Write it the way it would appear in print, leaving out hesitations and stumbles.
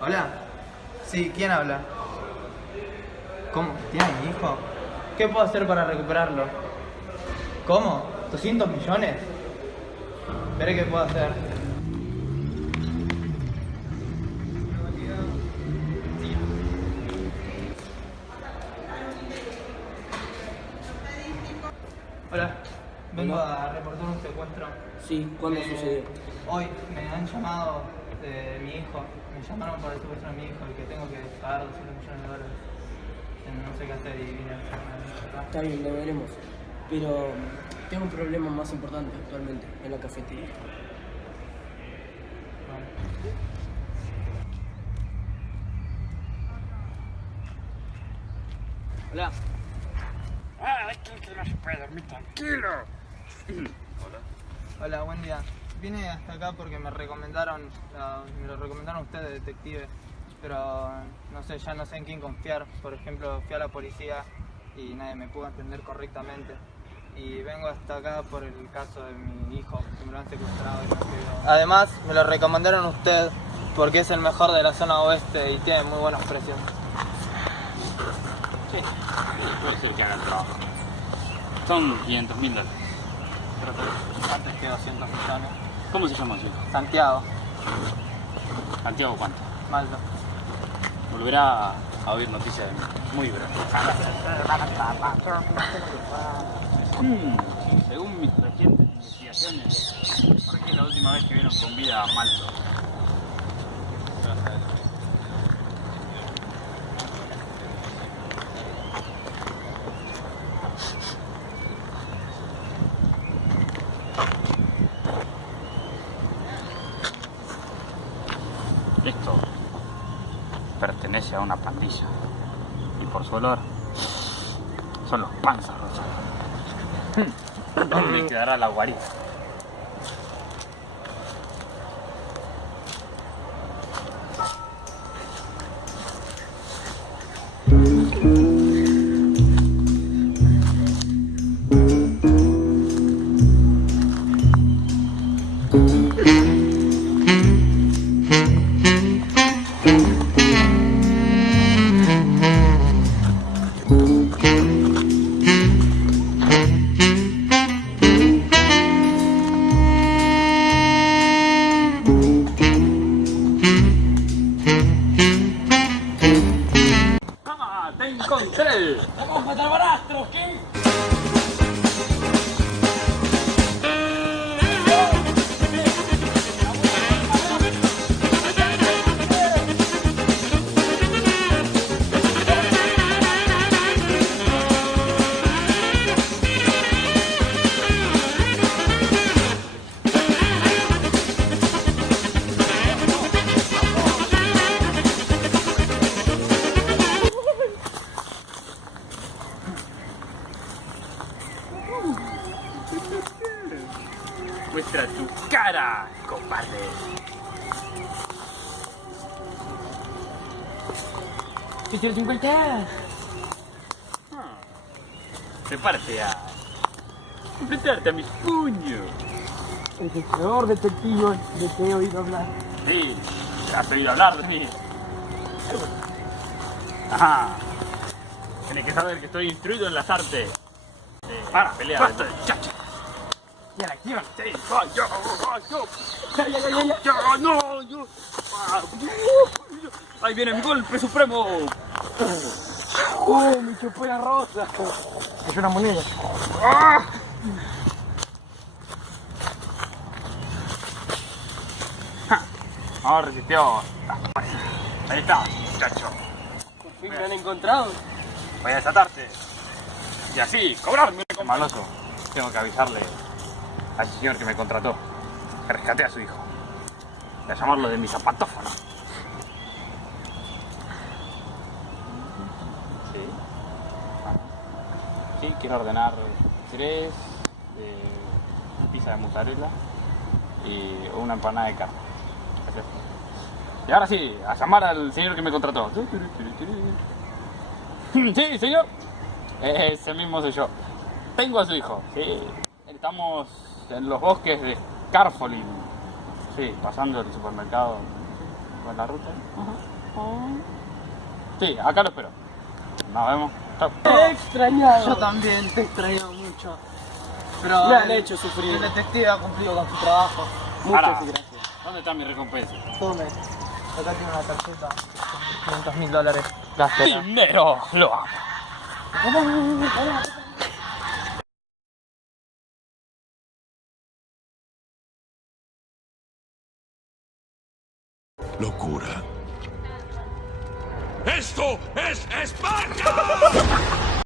Hola. Sí, ¿quién habla? ¿Cómo? ¿Tiene a mi hijo? ¿Qué puedo hacer para recuperarlo? ¿Cómo? ¿200 millones? Veré qué puedo hacer. Hola. Vengo Hola. a reportar un secuestro. Sí, ¿cuándo sucedió? Hoy me han llamado de mi hijo. Me llamaron por el secuestro de mi hijo, el que tengo que pagar 200 millones de dólares. No sé qué hacer y vine acá. Está bien, lo veremos. Pero tengo un problema más importante actualmente en la cafetería. Hola. Aquí que no se puede dormir tranquilo. Hola, buen día. Vine hasta acá porque me lo recomendaron ustedes, detective, pero no sé, ya no sé en quién confiar. Por ejemplo, fui a la policía y nadie me pudo entender correctamente. Y vengo hasta acá por el caso de mi hijo, que me lo han secuestrado y me han pedido. Además, me lo recomendaron usted porque es el mejor de la zona oeste y tiene muy buenos precios. Sí, puede ser que haga el trabajo. Son $500.000. Antes que 200 millones. ¿Cómo se llama su hijo? Santiago, Santiago, ¿cuánto? Maldo. Volverá a oír noticias de mí. Muy breve. Según mis recientes investigaciones, ¿por qué es la última vez que vieron con vida a Malto? Esto pertenece a una pandilla y por su olor son los panzas rosados. ¿Dónde quedará la guarida? ¡Ah! ¡Te encontré! ¡Vamos a matar barastros! ¿Qué? Muestra tu cara, cobarde. ¿Qué tienes 50? Prepárate a enfrentarte a mis puños. Es el peor detective de que he oído hablar. Sí, has oído hablar de mí. Ajá. Tienes que saber que estoy instruido en las artes. Para pelear. ¡Basta de chacha! Y a la acción. Sí, ay, yo. Ahí viene mi golpe supremo. Mi chupera rosa. Es una moneda. No resistió. Ahí está, muchacho. Por fin me han encontrado. Voy a desatarte. Y así, cobrarme. Maloso, tengo que avisarle al señor que me contrató que rescaté a su hijo. Y a llamarlo de mi zapatófono. Sí. Sí, quiero ordenar 3 pizza de mozzarella y una empanada de carne. Y ahora sí, a llamar al señor que me contrató. Sí, señor. Ese mismo soy yo. Tengo a su hijo. Sí. Estamos en los bosques de Carfolin. Sí, pasando el supermercado con la ruta. Sí, acá lo espero. Nos vemos. Chao. Te he extrañado. Yo también te extraño mucho. Pero Me han hecho sufrir. el detective ha cumplido con su trabajo. Ahora, Muchas gracias. ¿dónde está mi recompensa? Tome. Acá tiene una tarjeta con $500. Gástela. ¡Dinero! Lo amo. Locura. ¡Esto es Esparta!